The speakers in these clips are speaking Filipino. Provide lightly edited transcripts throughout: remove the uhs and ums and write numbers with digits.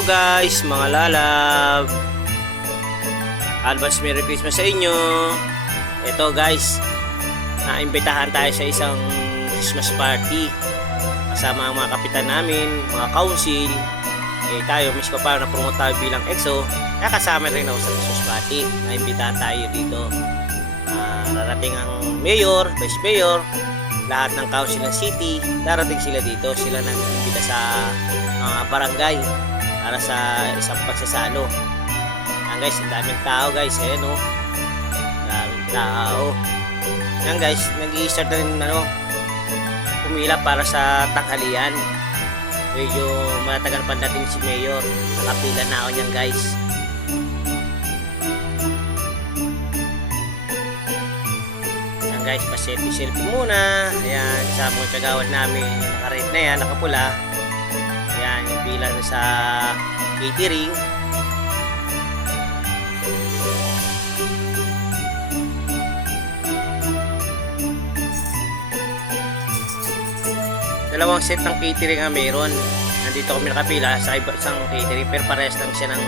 Hello guys, mga lalab. Advance Merry Christmas sa inyo. Ito guys, naimbitahan tayo sa isang Christmas party kasama ang mga kapitan namin, mga council. Tayo, miss ko pa na promote tayo bilang EXO. Kasama rin ako sa Christmas party. Naimbitahan tayo dito. Rarating ang mayor, vice mayor, lahat ng council ng city. Darating sila dito. Sila nang imbita sa mga barangay para sa isang pagsasalo. Guys, ang daming tao guys, ayan o, daming tao. Yan guys, nag-i-start na rin pumila para sa tanghalian. Medyo matagal pa dating si mayor, nakapila na ako niyan guys. Yan guys, pa-selfie muna. Ayan, sa mga kagawad namin, naka-red na yan, nakapula. Ayan, yung pila na sa catering. Dalawang set ng catering ang meron. Nandito kami nakapila sa isang catering, pero parehas lang siya ng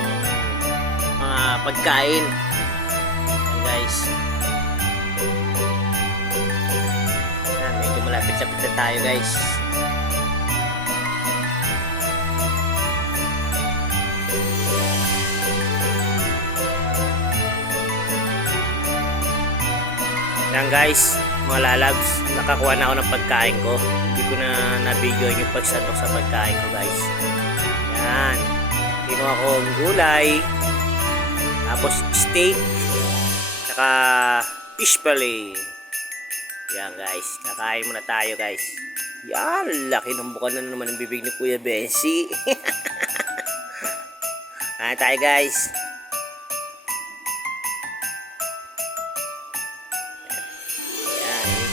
mga pagkain. Ayan guys. Ayan, medyo malapit-lapit na tayo guys. Ayan guys, mga lalabs, nakakuha na ako ng pagkain ko. Hindi ko na na-video yung pagsandok sa pagkain ko guys. Yan, kinuha ko ang gulay, tapos steak, saka fish fillet. Yan guys, kakain muna tayo guys. Yan, laki ng buka na naman ang bibig ni Kuya Bensi. Kain tayo guys.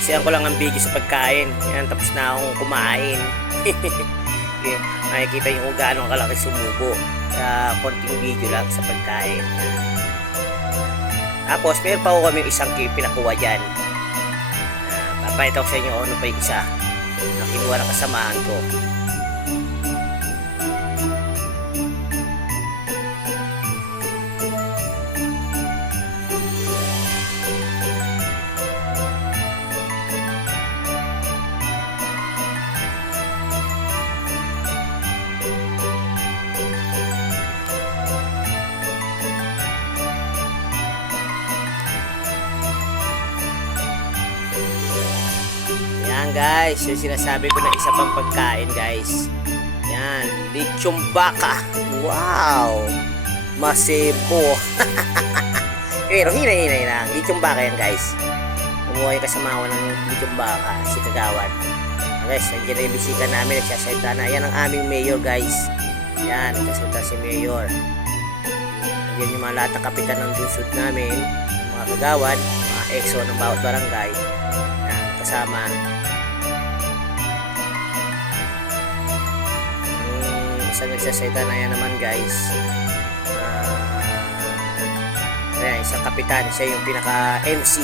Siyan ko lang ang video sa pagkain. Yan, tapos na akong kumain. Okay, makikita yung kung gaano kalaki sumubo sa konting video lang sa pagkain. Tapos meron pa ko kami isang pinakuha dyan. Papayita ko sa inyo ano pa yung isa na kinuha ng kasamahan ko. Yan guys, yung sinasabi ko na isa pang pagkain guys. Yan, lechon baka. Wow, masebo. Pero hinay lang, lechon baka yan guys. Kumuha yung kasama ko ng lechon baka, si Kagawad. Guys, nandiyan na yung bisita namin, nagsasalita na. Yan ang aming mayor guys. Yan, nagsasalita si mayor. Nandiyan yung mga lahat ng kapitan ng dusod namin, mga Kagawad, mga EXO ng bawat barangay. Yan, kasama. Sa nagsasalita na yan naman guys. Ayan, isang kapitan, siya yung pinaka MC.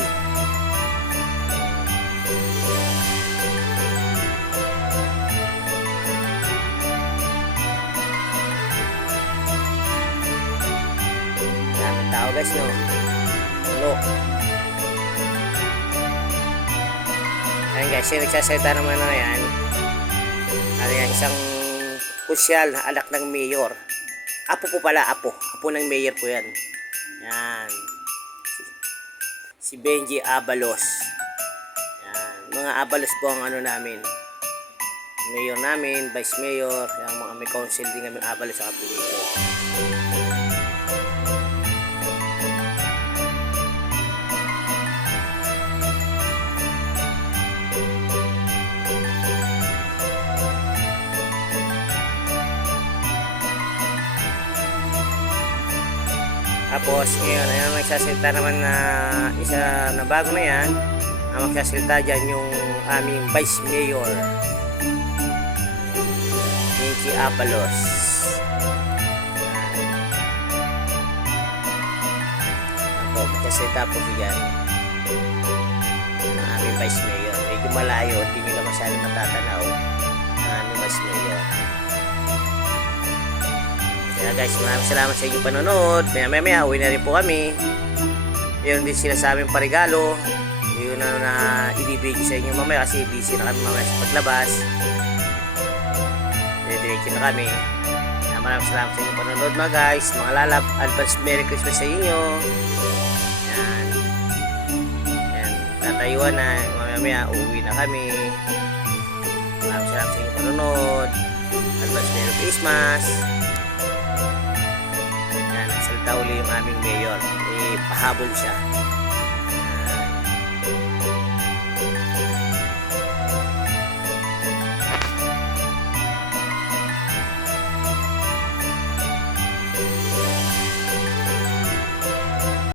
Daming tao guys, no? Hello. Ayan guys, yung nagsasalita naman na yan. Ayan, isang kusyal na anak ng mayor. Apo po pala, apo ng mayor po yan. Yan, si Benji Abalos. Yan, mga Abalos po ang ano namin, mayor namin, vice mayor, yung mga may council din kami Abalos sa kapilito. Tapos ngayon, ayan, magsasalita naman na isa na bago na yan. Ang magsasalita dyan yung aming vice mayor, Benji Abalos. Ako, magsasalita po dyan ang aming vice mayor. Medyo malayo, hindi nyo na masyadong matatanaw ang aming vice mayor. Kaya guys, maraming salamat sa inyong panonood. Maya uwi na rin po kami. Meron din sila sa aming parigalo. Yun na ibibigay sa inyo mamaya kasi busy na kami mamaya sa paglabas. Diretso na kami. Maraming salamat sa inyong panonood mga guys. Mga lalab, advance Merry Christmas sa inyo. Yan. Yan. Tatayuan na. Mamaya uuwi na kami. Maraming salamat sa inyong panonood. Advance Merry Christmas. Yan. Salita uli yung aming mayor. Pahabol siya.